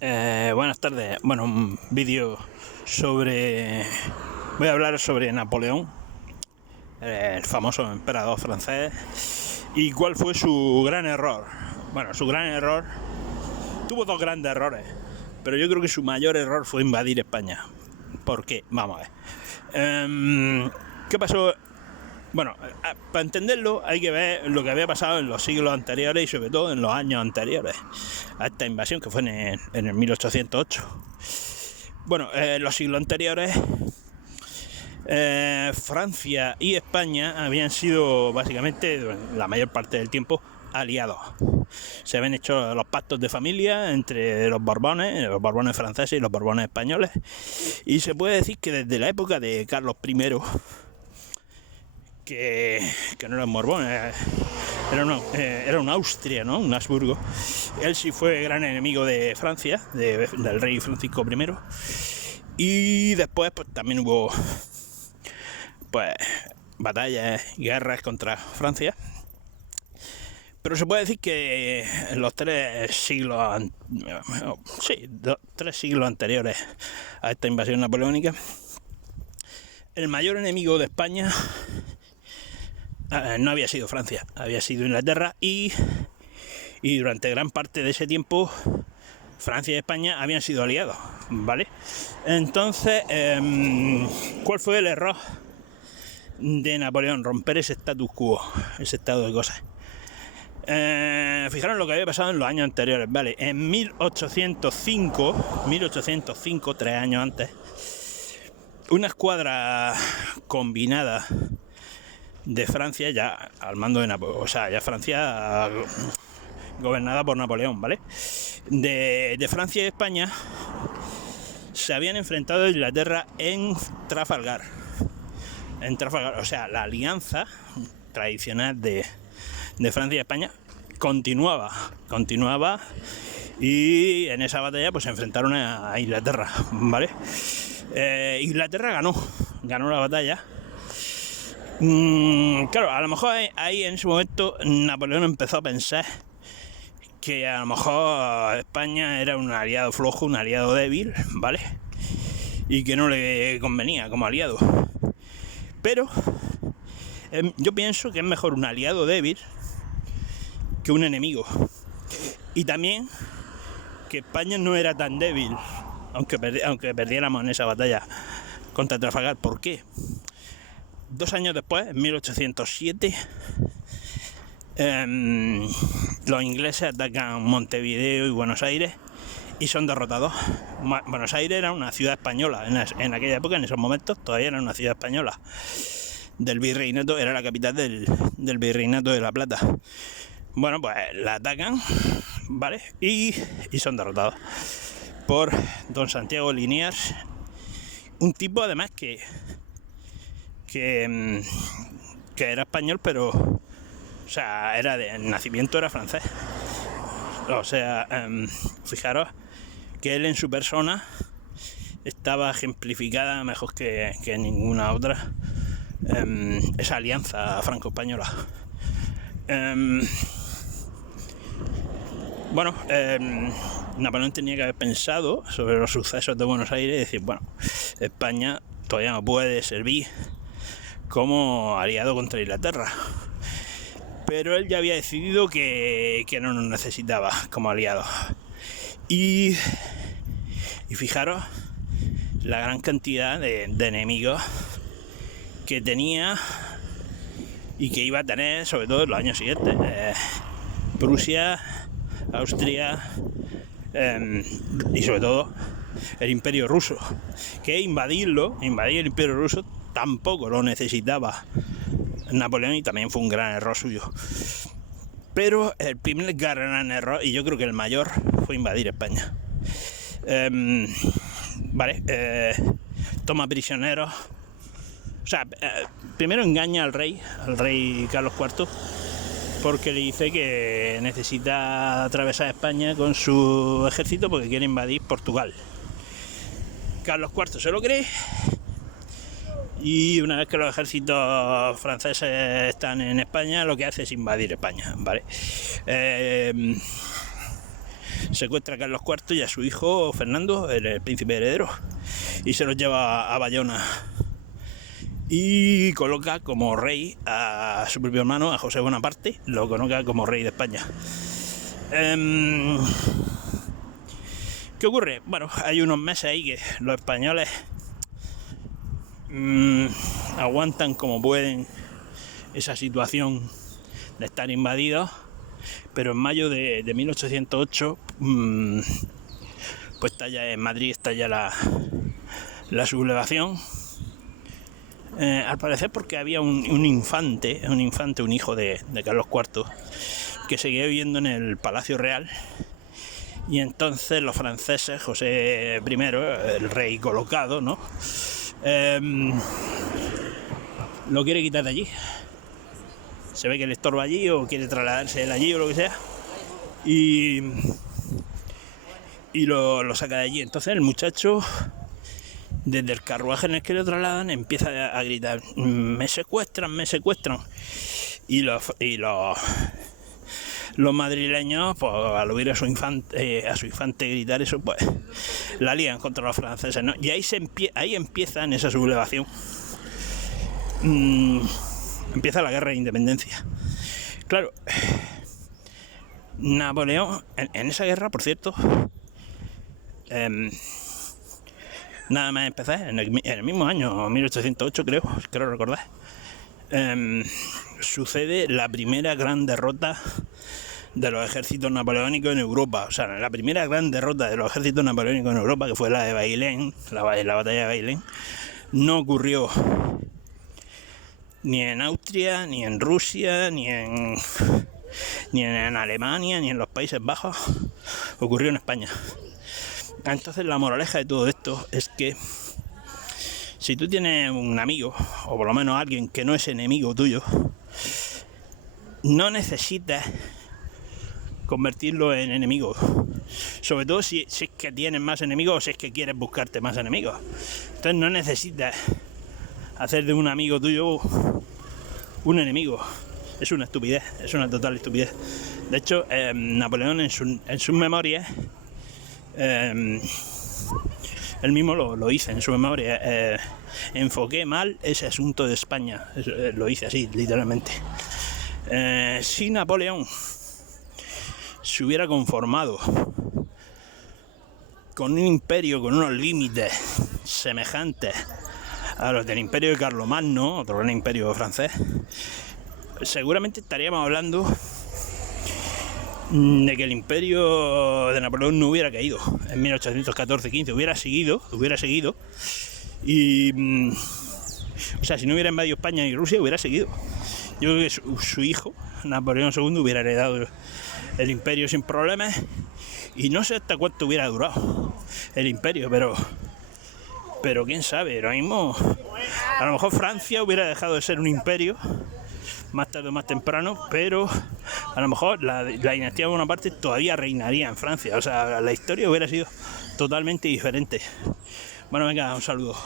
Buenas tardes. Bueno, un vídeo sobre... Voy a hablar sobre Napoleón, el famoso emperador francés, y cuál fue su gran error. Bueno, su gran error... Tuvo dos grandes errores, pero yo creo que su mayor error fue invadir España. ¿Por qué? Vamos a ver. ¿Qué pasó? Bueno, para entenderlo hay que ver lo que había pasado en los siglos anteriores y sobre todo en los años anteriores a esta invasión, que fue en el 1808. Bueno, en los siglos anteriores Francia y España habían sido básicamente la mayor parte del tiempo aliados. Se habían hecho los pactos de familia entre los Borbones franceses y los Borbones españoles, y se puede decir que desde la época de Carlos I, que no eran Borbones, era un Austria, ¿no? Un Habsburgo. Él sí fue gran enemigo de Francia, del rey Francisco I, y después pues también hubo pues batallas y guerras contra Francia. Pero se puede decir que en los 3 siglos anteriores a esta invasión napoleónica, el mayor enemigo de España no había sido Francia, había sido Inglaterra, y durante gran parte de ese tiempo Francia y España habían sido aliados, ¿vale? Entonces, ¿cuál fue el error de Napoleón? Romper ese status quo, ese estado de cosas. Fijaros lo que había pasado en los años anteriores, ¿vale? En 1805, 3 años antes, una escuadra combinada de Francia, ya al mando de Napoleón, o sea, ya Francia gobernada por Napoleón, ¿vale? De Francia y España se habían enfrentado a Inglaterra en Trafalgar, o sea, la alianza tradicional de Francia y España continuaba, y en esa batalla pues se enfrentaron a Inglaterra, ¿vale? Inglaterra ganó la batalla. Claro, a lo mejor ahí en ese momento Napoleón empezó a pensar que a lo mejor España era un aliado flojo, un aliado débil, ¿vale? Y que no le convenía como aliado. Pero yo pienso que es mejor un aliado débil que un enemigo. Y también que España no era tan débil, aunque perdiéramos en esa batalla contra Trafalgar. ¿Por qué? 2 años después, en 1807, los ingleses atacan Montevideo y Buenos Aires y son derrotados. Buenos Aires era una ciudad española en aquella época, en esos momentos todavía era una ciudad española del virreinato, era la capital del virreinato de La Plata. Bueno, pues la atacan, ¿vale? Y son derrotados por don Santiago Liniers, un tipo además que era español, pero, o sea, era de nacimiento, era francés. O sea, fijaros que él en su persona estaba ejemplificada mejor que ninguna otra, esa alianza franco-española. Bueno, Napoleón tenía que haber pensado sobre los sucesos de Buenos Aires y decir, bueno, España todavía no puede servir como aliado contra Inglaterra, pero él ya había decidido que no nos necesitaba como aliados. Y fijaros la gran cantidad de enemigos que tenía y que iba a tener, sobre todo en los años siguientes. Prusia, Austria, y sobre todo el Imperio Ruso, que invadir el Imperio Ruso tampoco lo necesitaba Napoleón, y también fue un gran error suyo. Pero el primer gran error, y yo creo que el mayor, fue invadir España. Toma prisioneros. O sea, primero engaña al rey Carlos IV, porque le dice que necesita atravesar España con su ejército porque quiere invadir Portugal. Carlos IV se lo cree, y una vez que los ejércitos franceses están en España, lo que hace es invadir España, ¿vale? secuestra a Carlos IV y a su hijo Fernando, el príncipe heredero, y se los lleva a Bayona. Y coloca como rey a su propio hermano, a José Bonaparte, lo coloca como rey de España. ¿Qué ocurre? Bueno, hay unos meses ahí que los españoles aguantan como pueden esa situación de estar invadidos, pero en mayo de 1808 pues estalla en Madrid, estalla la sublevación. Al parecer porque había un infante, un hijo de Carlos IV, que seguía viviendo en el Palacio Real, y entonces los franceses, José I, el rey colocado, ¿no? Lo quiere quitar de allí. Se ve que le estorba allí o quiere trasladarse él allí o lo que sea, y lo saca de allí. Entonces el muchacho, desde el carruaje en el que lo trasladan, empieza a gritar: me secuestran, me secuestran. Y los madrileños, pues, al oír a su infante gritar eso, pues la lían contra los franceses, ¿no? Y ahí empieza, en esa sublevación, empieza la guerra de independencia. Claro, Napoleón, en esa guerra, por cierto, nada más empezar, en el mismo año, 1808 creo recordar, sucede la primera gran derrota de los ejércitos napoleónicos en Europa. O sea, la primera gran derrota de los ejércitos napoleónicos en Europa, que fue la de Bailén, la batalla de Bailén, no ocurrió ni en Austria, ni en Rusia, ni en Alemania, ni en los Países Bajos. Ocurrió en España. Entonces la moraleja de todo esto es que si tú tienes un amigo, o por lo menos alguien que no es enemigo tuyo, no necesitas convertirlo en enemigo. Sobre todo si es que tienes más enemigos o si es que quieres buscarte más enemigos. Entonces no necesitas hacer de un amigo tuyo un enemigo. Es una estupidez, es una total estupidez. De hecho, Napoleón en sus memorias, él mismo lo dice en su memoria: enfoqué mal ese asunto de España. Lo dice así, literalmente. Si Napoleón se hubiera conformado con un imperio con unos límites semejantes a los del imperio de Carlomagno, otro gran imperio francés, seguramente estaríamos hablando de que el imperio de Napoleón no hubiera caído en 1814-15, hubiera seguido, y o sea, si no hubiera invadido España y Rusia, hubiera seguido. Yo creo que su hijo, Napoleón II, hubiera heredado el imperio sin problemas, y no sé hasta cuánto hubiera durado el imperio, pero quién sabe. Ahora mismo, a lo mejor Francia hubiera dejado de ser un imperio más tarde o más temprano, pero a lo mejor la dinastía de Bonaparte todavía reinaría en Francia. O sea, la historia hubiera sido totalmente diferente. Bueno, venga, un saludo.